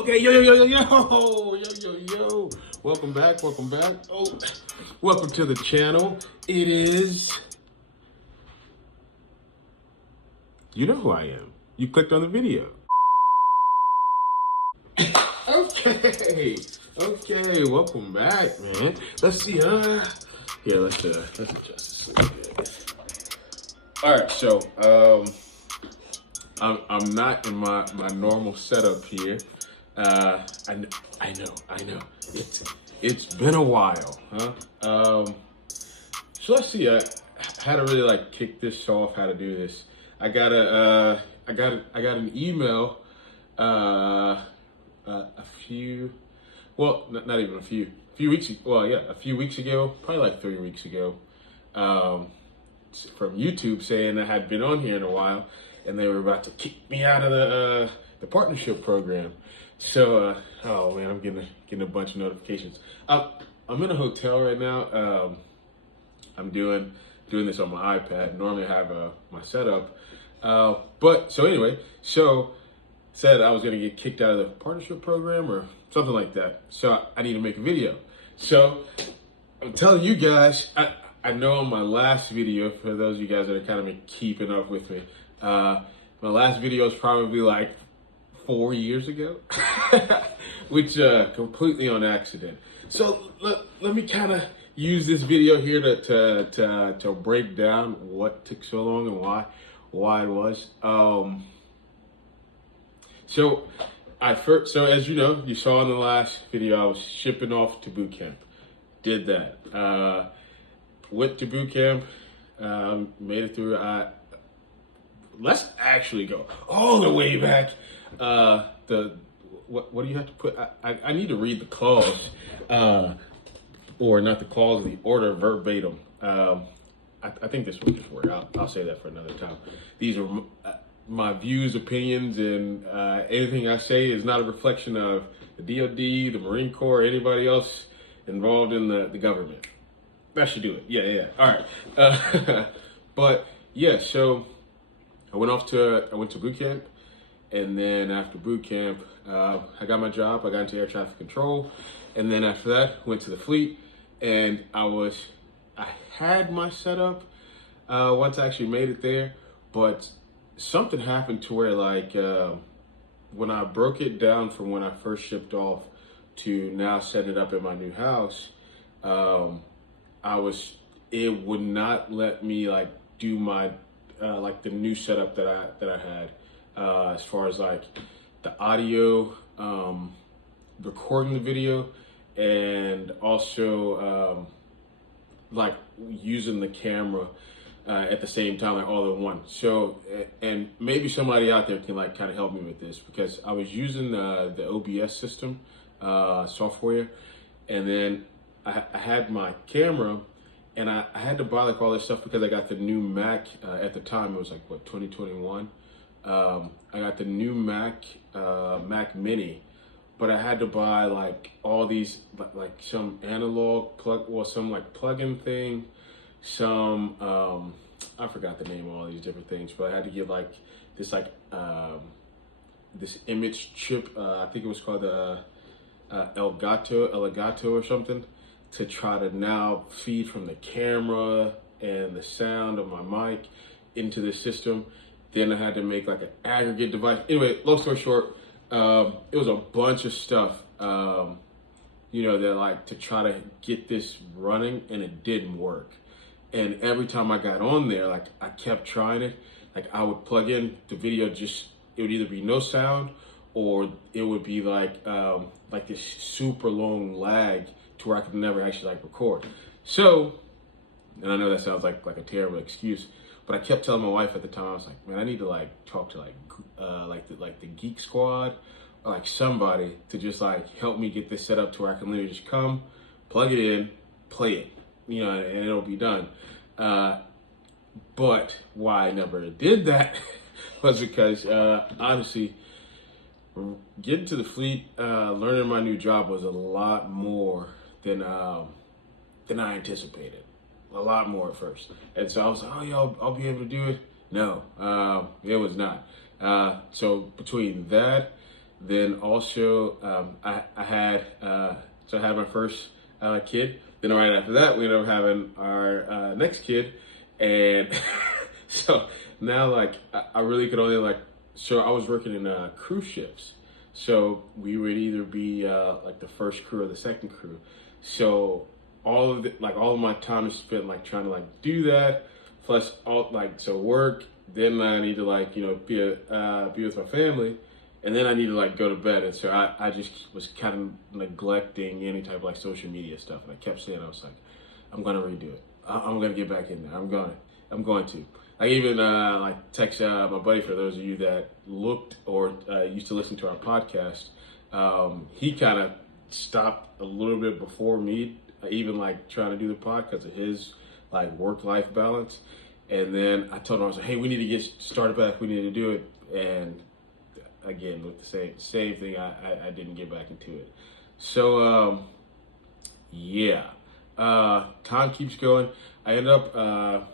Okay, yo. Welcome back. Oh, welcome to the channel. It is. You know who I am. You clicked on the video. Okay. Welcome back, man. Let's see. Yeah. Let's adjust this a little bit. All right. So, I'm not in my normal setup here. I know. It's been a while, huh? So let's see. How to really like kick this off. How to do this? I got an email. A few. Well, not even a few. A few weeks. Well, yeah, a few weeks ago. Probably like 3 weeks ago. From YouTube saying I had been on here in a while, and they were about to kick me out of the partnership program. So, oh man, I'm getting a bunch of notifications. I'm in a hotel right now. I'm doing this on my iPad. Normally I have my setup, but so anyway, said I was gonna get kicked out of the partnership program or something like that. So I need to make a video. So I'm telling you guys, I know on my last video, for those of you guys that are kind of been keeping up with me, my last video is probably like 4 years ago, which completely on accident. So let me kind of use this video here to break down what took so long and why it was. So as you know, you saw in the last video, I was shipping off to boot camp. Did that. Went to boot camp. Made it through. Let's actually go all the way back. What do you have to put? I need to read the clause, or not the clause, the order verbatim. I think this will just work. I'll say that for another time. These are my views, opinions, and anything I say is not a reflection of the DoD, the Marine Corps, or anybody else involved in the government. That should do it. Yeah. All right. But yeah, so I went to boot camp, and then after boot camp, I got my job. I got into air traffic control, and then after that, went to the fleet, and I had my setup once I actually made it there, but something happened to where like when I broke it down from when I first shipped off to now setting it up in my new house, it would not let me like do my like the new setup that I had, as far as like the audio, recording the video, and also like using the camera at the same time, like all in one. So, and maybe somebody out there can like kind of help me with this, because I was using the OBS system software, and then I had my camera, and I had to buy like all this stuff because I got the new Mac at the time. It was like 2021. I got the new Mac Mini, but I had to buy like all these like some analog some like plug-in thing, some I forgot the name of all these different things, but I had to get like this this image chip. I think it was called the Elgato or something, to try to now feed from the camera and the sound of my mic into the system. Then I had to make like an aggregate device. Anyway, long story short, it was a bunch of stuff, that like to try to get this running, and it didn't work. And every time I got on there, like I kept trying it, like I would plug in the video, it would either be no sound, or it would be like this super long lag to where I could never actually like record. So, and I know that sounds like a terrible excuse, but I kept telling my wife at the time, I was like, man, I need to like talk to the Geek Squad, or like somebody to just like help me get this set up to where I can literally just come, plug it in, play it, and it'll be done. But why I never did that was because honestly, getting to the fleet, learning my new job was a lot more than I anticipated. A lot more at first. And so I was like, oh yeah, I'll be able to do it. No, it was not. So between that Then also I had so I had my first kid. Then right after that, we ended up having our next kid, and so now like I really could only like, so I was working in cruise ships, so we would either be like the first crew or the second crew. So all of my time is spent like trying to like do that, plus all like so work. Then I need to like be with my family, and then I need to like go to bed. And so I just was kind of neglecting any type of like social media stuff. And I kept saying, I was like, I'm gonna redo it. I'm gonna get back in there. I'm going to. I even like text my buddy, for those of you that looked or used to listen to our podcast. He kind of stopped a little bit before me, even like trying to do the pod because of his like work-life balance. And then I told him, I was like, hey, we need to get started back. We need to do it. And again, with the same thing, I didn't get back into it. So yeah, time keeps going. I ended up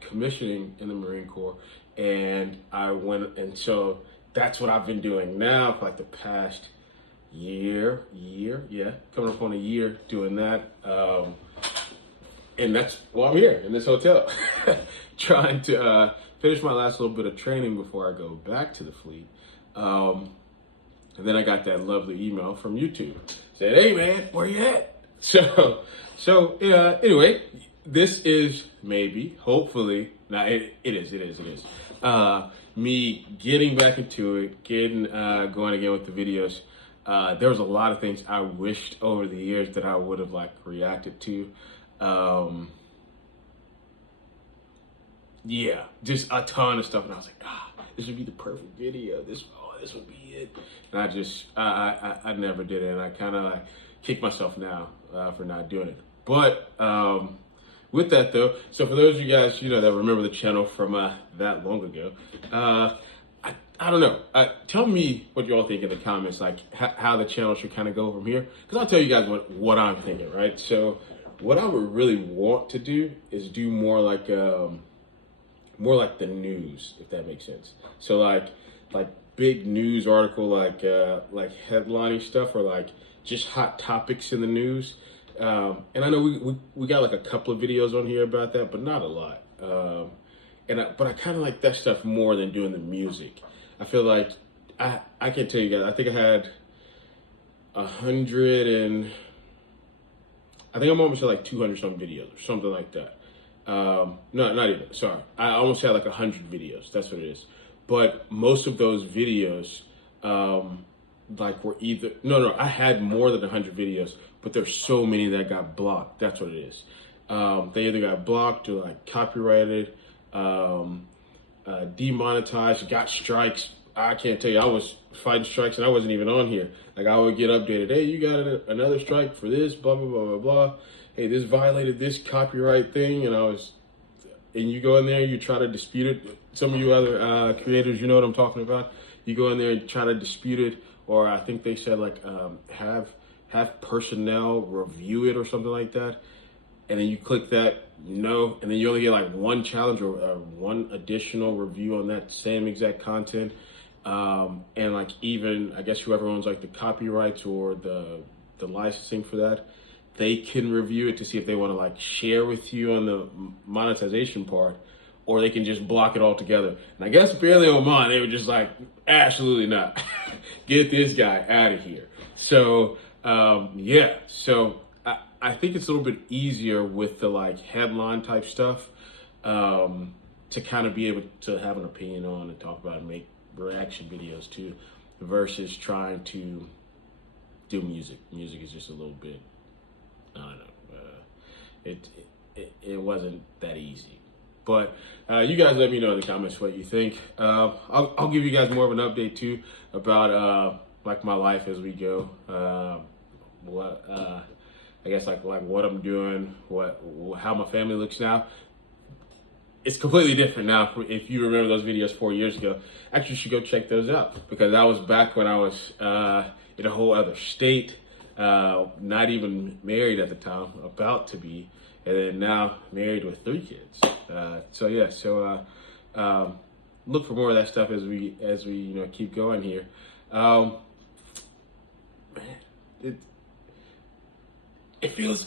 commissioning in the Marine Corps, and I went, and so that's what I've been doing now for like the past year, yeah, coming up on a year doing that. And that's why I'm here in this hotel, trying to finish my last little bit of training before I go back to the fleet. And then I got that lovely email from YouTube saying, "Hey man, where you at?" So yeah. Anyway, this is maybe, hopefully, now it is. Me getting back into it, getting going again with the videos. There was a lot of things I wished over the years that I would have like reacted to. Yeah, just a ton of stuff, and I was like, this would be the perfect video. This would be it. And I never did it, and I kind of like kick myself now for not doing it. But with that though, so for those of you guys that remember the channel from that long ago, I don't know. Tell me what you all think in the comments, like how the channel should kind of go from here, because I'll tell you guys what I'm thinking, right? So what I would really want to do is do more like the news, if that makes sense. So like big news article, like headlining stuff, or like just hot topics in the news. And I know we got like a couple of videos on here about that, but not a lot. But I kind of like that stuff more than doing the music. I feel like I can't tell you guys. I think I had 100 and I think I'm almost at like 200 some videos or something like that. No, not even. Sorry, I almost had like 100 videos. That's what it is. But most of those videos, like were either I had more than 100 videos, but there's so many that got blocked. That's what it is. They either got blocked or like copyrighted, demonetized, got strikes. I can't tell you. I was fighting strikes and I wasn't even on here. Like I would get updated. Hey, you got another strike for this, blah, blah, blah, blah, blah. Hey, this violated this copyright thing. And you go in there, you try to dispute it. Some of you other creators, you know what I'm talking about. You go in there and try to dispute it. Or I think they said like have personnel review it or something like that. And then you click that no, and then you only get like one challenge or one additional review on that same exact content. And like even I guess whoever owns like the copyrights or the licensing for that, they can review it to see if they want to like share with you on the monetization part, or they can just block it all together. And I guess apparently on mine, they were just like, absolutely not. Get this guy out of here. So yeah, so I think it's a little bit easier with the like headline type stuff to kind of be able to have an opinion on and talk about and make reaction videos to, versus trying to do music. Music is just a little bit, I don't know, it wasn't that easy. But you guys let me know in the comments what you think. I'll give you guys more of an update too about like my life as we go. I guess like what I'm doing, how my family looks now. It's completely different now. If you remember those videos 4 years ago, actually you should go check those out, because that was back when I was in a whole other state, not even married at the time, about to be, and then now married with 3 kids. So yeah, look for more of that stuff as we keep going here. Man, it feels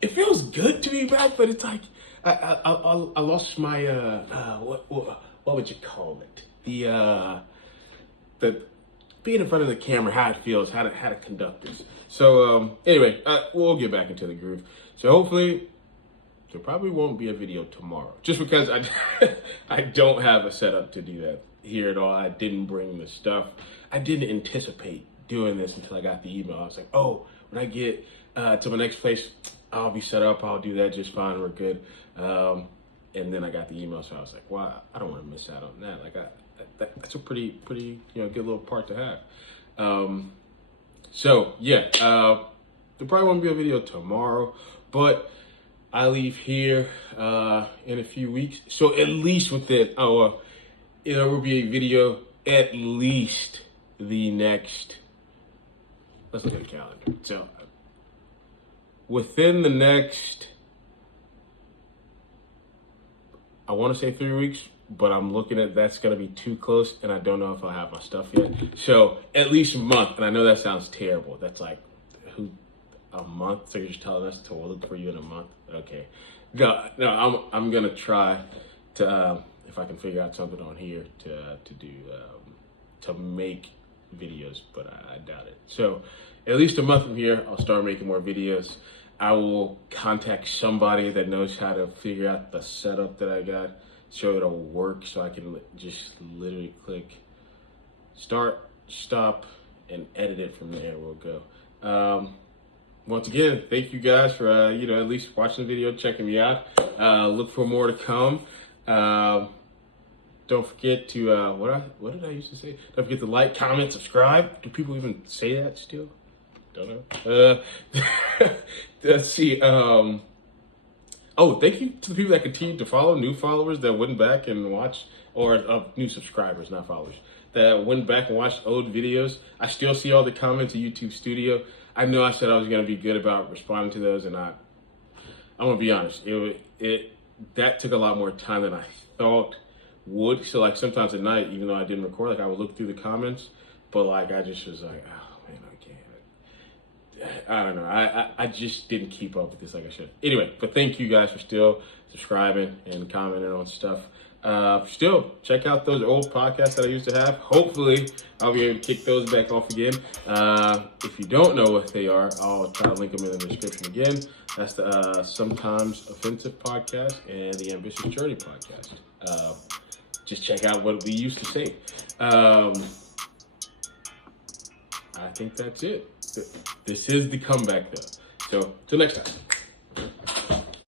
it feels good to be back, but it's like I lost my what would you call it? The being in front of the camera, how it feels, how to conduct this. So anyway, we'll get back into the groove. So hopefully there probably won't be a video tomorrow, just because I don't have a setup to do that here at all. I didn't bring the stuff. I didn't anticipate doing this until I got the email. I was like, oh, when I get to my next place, I'll be set up. I'll do that just fine. We're good. And then I got the email, so I was like, wow, I don't want to miss out on that. Like that's a pretty good little part to have. So yeah, there probably won't be a video tomorrow, but I leave here in a few weeks. So at least within there will be a video at least the next. Let's look at the calendar. So within the next, I want to say 3 weeks, but I'm looking at that's going to be too close, and I don't know if I'll have my stuff yet. So at least a month, and I know that sounds terrible. That's like a month. So you're just telling us to look for you in a month? Okay. No, I'm gonna try to if I can figure out something on here to do to make videos, but I doubt it. So at least a month from here, I'll start making more videos. I will contact somebody that knows how to figure out the setup that I got, so it'll work, so I can just literally click start, stop, and edit it from there. We'll go. Once again, thank you guys for at least watching the video, checking me out. Look for more to come. Don't forget to what did I used to say? Don't forget to like, comment, subscribe. Do people even say that still? Don't know. Let's see. Oh, thank you to the people that continue to follow, new followers that went back and watched, or new subscribers, not followers, that went back and watched old videos. I still see all the comments in YouTube Studio. I know I said I was going to be good about responding to those, and I'm going to be honest. That took a lot more time than I thought would. So like sometimes at night, even though I didn't record, like I would look through the comments, but like I just was like, oh man, I can't. I don't know. I just didn't keep up with this like I should. Anyway, but thank you guys for still subscribing and commenting on stuff. Still, check out those old podcasts that I used to have. Hopefully, I'll be able to kick those back off again. If you don't know what they are, I'll try to link them in the description again. That's the Sometimes Offensive podcast and the Ambitious Journey podcast. Just check out what we used to say. I think that's it. This is the comeback, though. So, till next time.